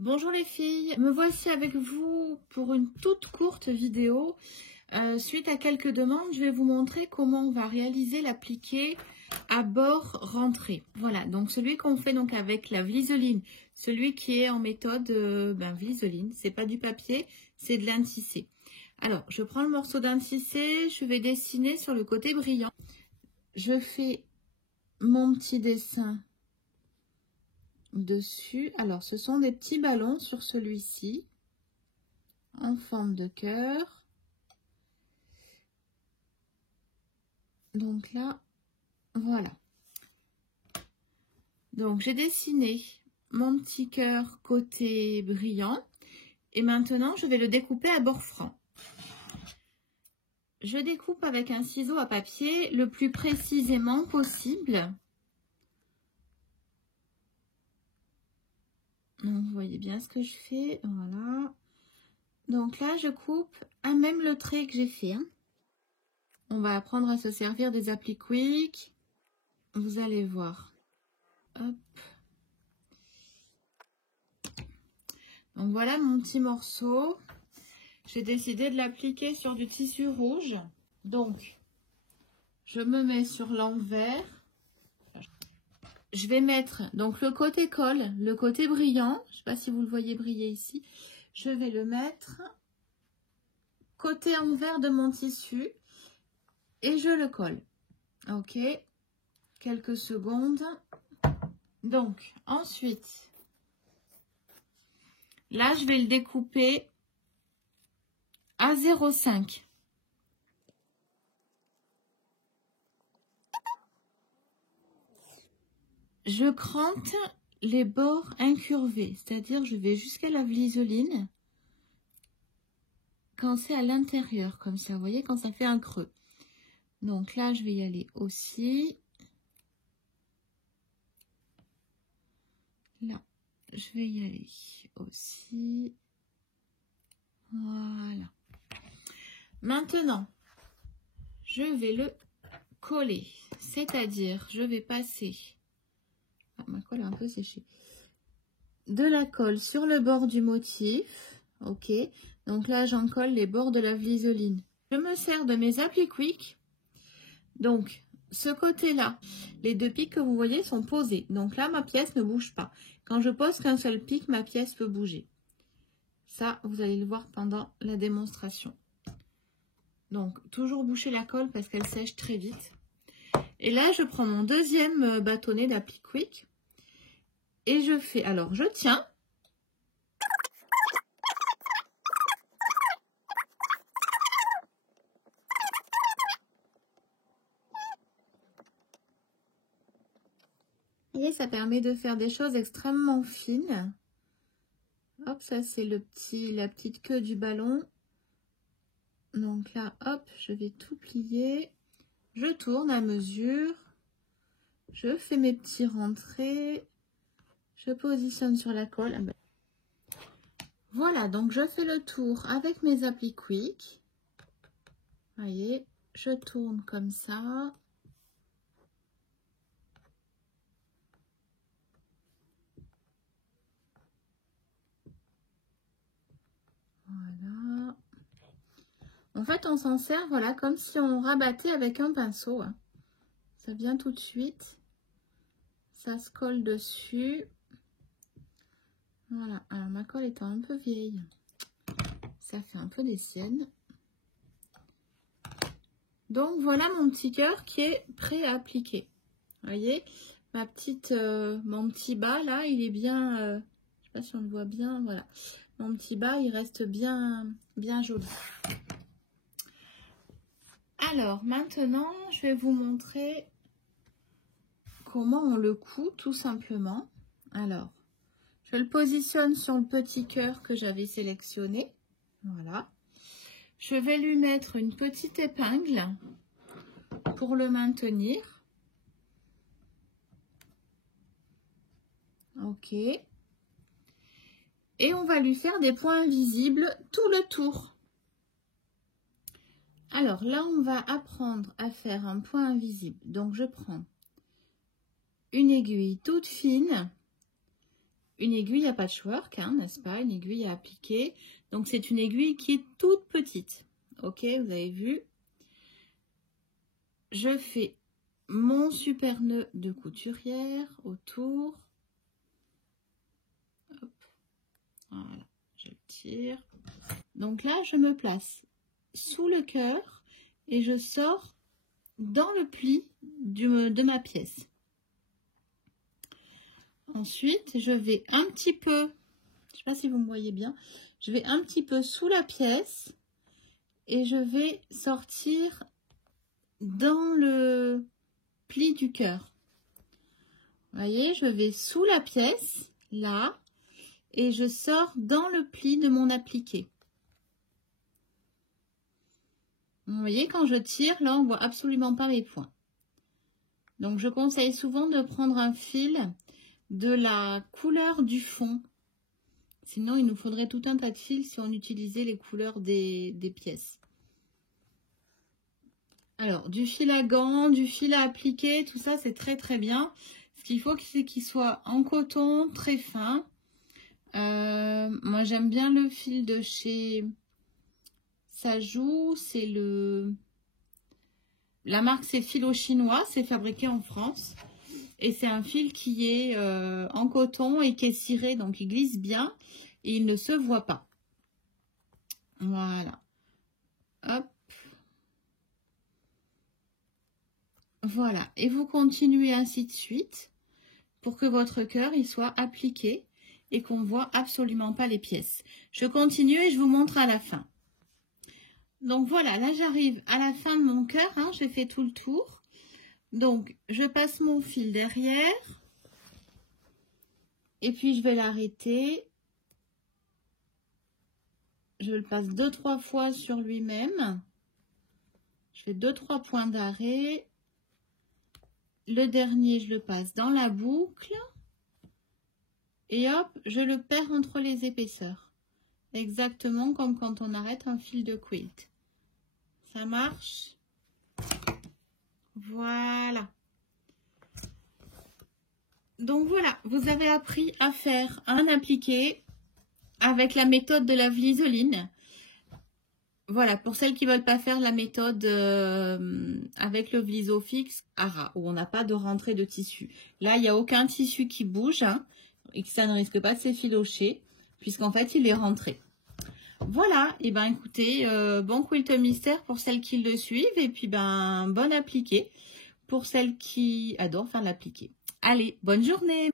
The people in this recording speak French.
Bonjour les filles, me voici avec vous pour une toute courte vidéo. Suite à quelques demandes, je vais vous montrer comment on va réaliser l'appliqué à bord rentré. Voilà, donc celui qu'on fait donc avec la Vlisoline, celui qui est en méthode Vlisoline, c'est pas du papier, c'est de lin tissé. Alors, je prends le morceau d'un tissé, je vais dessiner sur le côté brillant. Je fais mon petit dessin dessus. Alors, ce sont des petits ballons sur celui-ci en forme de cœur. Donc là, voilà. Donc, j'ai dessiné mon petit cœur côté brillant et maintenant, je vais le découper à bord franc. Je découpe avec un ciseau à papier le plus précisément possible. Donc, vous voyez bien ce que je fais. Voilà. Donc là, je coupe à même le trait que j'ai fait. On va apprendre à se servir des applis Quick. Vous allez voir. Hop. Donc voilà mon petit morceau. J'ai décidé de l'appliquer sur du tissu rouge. Donc, je me mets sur l'envers. Je vais mettre donc le côté colle, le côté brillant. Je ne sais pas si vous le voyez briller ici. Je vais le mettre côté envers de mon tissu et je le colle. Ok, quelques secondes. Donc, ensuite, là, je vais le découper à 0,5. Je crante les bords incurvés, c'est-à-dire je vais jusqu'à la Vlisoline quand c'est à l'intérieur, comme ça, vous voyez, quand ça fait un creux. Donc là, je vais y aller aussi. Là, je vais y aller aussi. Voilà. Maintenant, je vais le coller, c'est-à-dire je vais passer... Ah, ma colle est un peu séchée. De la colle sur le bord du motif. Ok. Donc là, j'en colle les bords de la Vlisoline. Je me sers de mes applis Quick. Donc, ce côté-là, les deux pics que vous voyez sont posés. Donc là, ma pièce ne bouge pas. Quand je pose qu'un seul pic, ma pièce peut bouger. Ça, vous allez le voir pendant la démonstration. Donc, toujours boucher la colle parce qu'elle sèche très vite. Et là, je prends mon deuxième bâtonnet d'appli Quick. Et je fais, alors je tiens. Et ça permet de faire des choses extrêmement fines. Hop, ça c'est la petite queue du ballon. Donc là, hop, je vais tout plier. Je tourne à mesure. Je fais mes petits rentrés. Je positionne sur la colle. Voilà, donc je fais le tour avec mes applis Quick. Vous voyez, je tourne comme ça. Voilà. En fait, on s'en sert, voilà, comme si on rabattait avec un pinceau. Ça vient tout de suite. Ça se colle dessus. Voilà. Alors, ma colle étant un peu vieille, ça fait un peu des siennes. Donc, voilà mon petit cœur qui est prêt à appliquer. Vous voyez, mon petit bas, là, il est bien... je sais pas si on le voit bien, voilà. Mon petit bas, il reste bien joli. Alors, maintenant, je vais vous montrer comment on le coud, tout simplement. Alors, je le positionne sur le petit cœur que j'avais sélectionné. Voilà. Je vais lui mettre une petite épingle pour le maintenir. Ok. Et on va lui faire des points invisibles tout le tour. Alors là, on va apprendre à faire un point invisible. Donc, je prends une aiguille toute fine une aiguille à patchwork, hein, n'est-ce pas? Une aiguille à appliquer. Donc, c'est une aiguille qui est toute petite. Ok, vous avez vu. Je fais mon super nœud de couturière autour. Hop. Voilà, je tire. Donc là, je me place sous le cœur et je sors dans le pli de ma pièce. Ensuite, je vais un petit peu, je ne sais pas si vous me voyez bien, je vais un petit peu sous la pièce et je vais sortir dans le pli du cœur. Vous voyez, je vais sous la pièce, là, et je sors dans le pli de mon appliqué. Vous voyez, quand je tire, là, on ne voit absolument pas mes points. Donc, je conseille souvent de prendre un fil de la couleur du fond. Sinon, il nous faudrait tout un tas de fils si on utilisait les couleurs des pièces. Alors, du fil à gants, du fil à appliquer, tout ça, c'est très très bien. Ce qu'il faut, c'est qu'il soit en coton, très fin. Moi, j'aime bien le fil de chez Sajou. C'est la marque, c'est Filo Chinois. C'est fabriqué en France. Et c'est un fil qui est en coton et qui est ciré. Donc, il glisse bien et il ne se voit pas. Voilà. Hop. Voilà, et vous continuez ainsi de suite pour que votre cœur il soit appliqué et qu'on ne voit absolument pas les pièces. Je continue et je vous montre à la fin. Donc voilà, là j'arrive à la fin de mon cœur, hein, j'ai fait tout le tour. Donc je passe mon fil derrière et puis je vais l'arrêter. Je le passe 2-3 fois sur lui-même. Je fais 2-3 points d'arrêt. Le dernier, je le passe dans la boucle. Et hop, je le perds entre les épaisseurs. Exactement comme quand on arrête un fil de quilt. Ça marche? Voilà. Donc voilà, vous avez appris à faire un appliqué avec la méthode de la vlisoline. Voilà, pour celles qui ne veulent pas faire la méthode avec le vliso fixe, ARA, où on n'a pas de rentrée de tissu. Là, il n'y a aucun tissu qui bouge, hein, et que ça ne risque pas de s'effilocher, puisqu'en fait, il est rentré. Voilà, et ben écoutez, bon quilt mystère pour celles qui le suivent, et puis ben bon appliqué pour celles qui adorent faire l'appliqué. Allez, bonne journée!